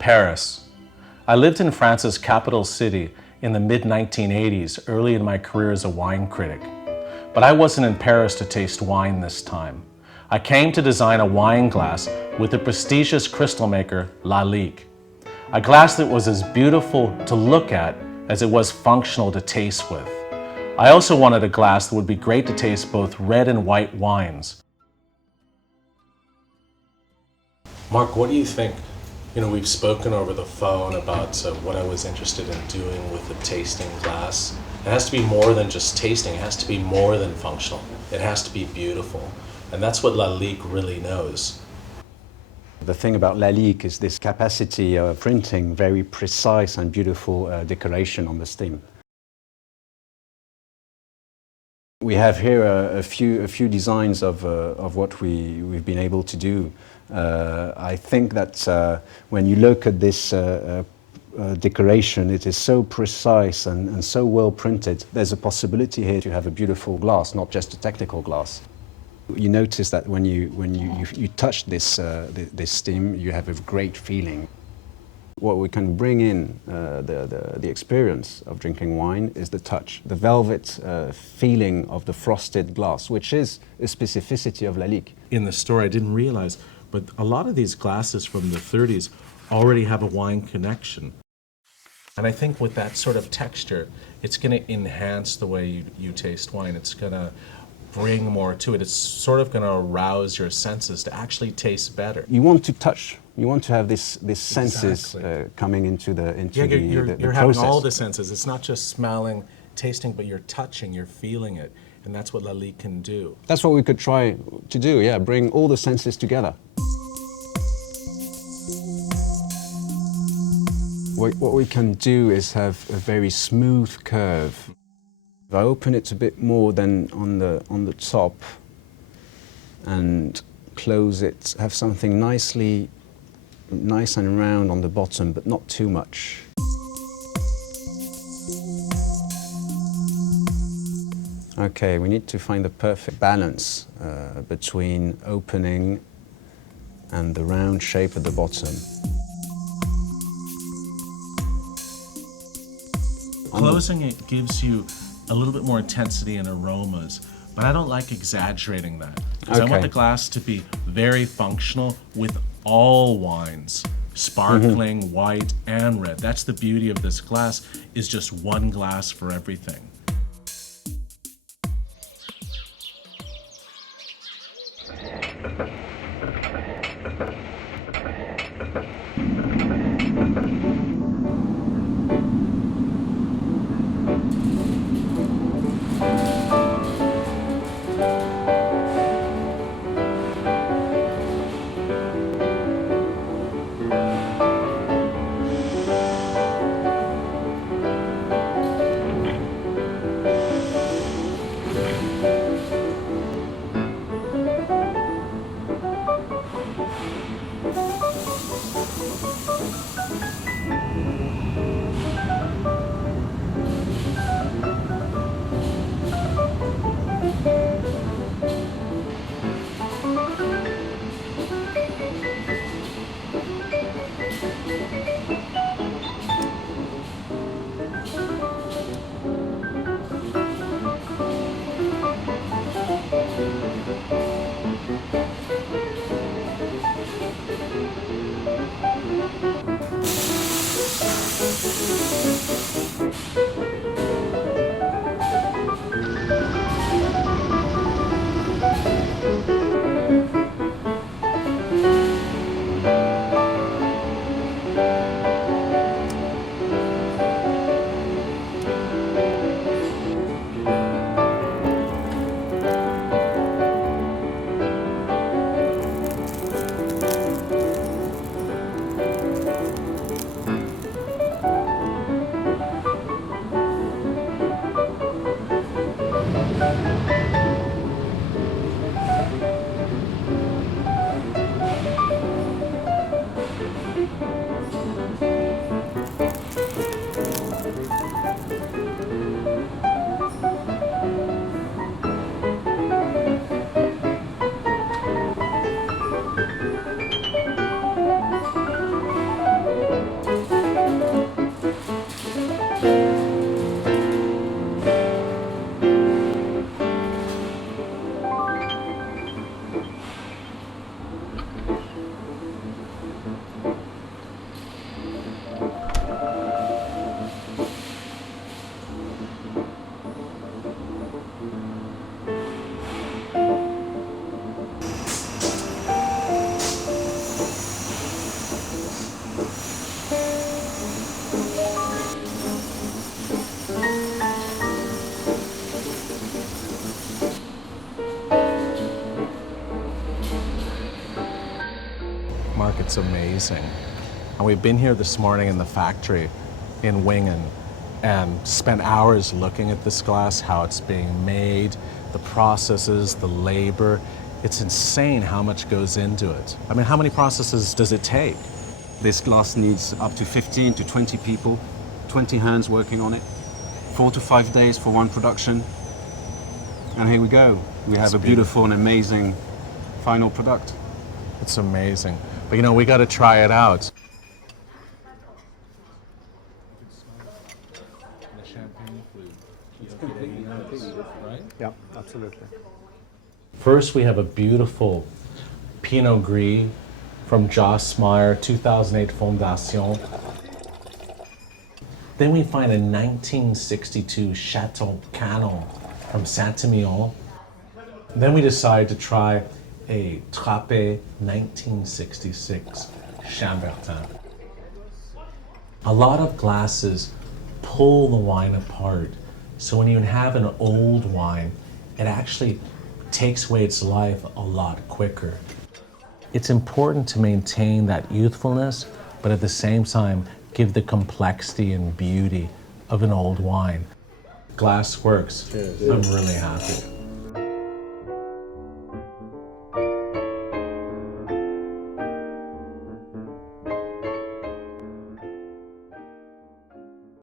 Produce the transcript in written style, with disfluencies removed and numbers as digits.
Paris. I lived in France's capital city in the mid-1980s, early in my career as a wine critic. But I wasn't in Paris to taste wine this time. I came to design a wine glass with the prestigious crystal maker LALIQUE, a glass that was as beautiful to look at as it was functional to taste with. I also wanted a glass that would be great to taste both red and white wines. Mark, what do you think? We've spoken over the phone about what I was interested in doing with the tasting glass. It has to be more than just tasting. It has to be more than functional. It has to be beautiful. And that's what LALIQUE really knows. The thing about LALIQUE is this capacity of printing very precise and beautiful decoration on the stem. We have here a few designs of what we've been able to do. I think that when you look at this decoration, it is so precise and so well printed. There's a possibility here to have a beautiful glass, not just a technical glass. You notice that when you touch this stem, you have a great feeling. What we can bring in the experience of drinking wine is the touch, the velvet feeling of the frosted glass, which is a specificity of LALIQUE. In the store, I didn't realize, but a lot of these glasses from the 30s already have a wine connection. And I think with that sort of texture, it's going to enhance the way you taste wine. It's going to bring more to it. It's sort of going to arouse your senses to actually taste better. You want to touch. You want to have this senses coming into the you're having all the senses. It's not just smelling, tasting, but you're touching, you're feeling it. And that's what LALIQUE can do. That's what we could try to do, yeah, bring all the senses together. What we can do is have a very smooth curve. If I open it a bit more than on the top and close it, have something nice and round on the bottom, but not too much. Okay, we need to find the perfect balance between opening and the round shape at the bottom. Closing it gives you a little bit more intensity and aromas, but I don't like exaggerating that. Because I want the glass to be very functional with all wines, sparkling, white, and red. That's the beauty of this glass, is just one glass for everything. Mark, it's amazing. And we've been here this morning in the factory in Wingen and spent hours looking at this glass, how it's being made, the processes, the labor. It's insane how much goes into it. I mean, how many processes does it take? This glass needs up to 15 to 20 people, 20 hands working on it, 4 to 5 days for one production. And here we go. We have a beautiful and amazing final product. It's amazing. But you know, we got to try it out. Right? Yeah, absolutely. First, we have a beautiful Pinot Gris from Joss Meyer, 2008 Fondation. Then we find a 1962 Chateau Canon from Saint-Emilion. Then we decide to try a Trappé 1966 Chambertin. A lot of glasses pull the wine apart. So when you have an old wine, it actually takes away its life a lot quicker. It's important to maintain that youthfulness, but at the same time, give the complexity and beauty of an old wine. Glass works. Cheers. I'm really happy.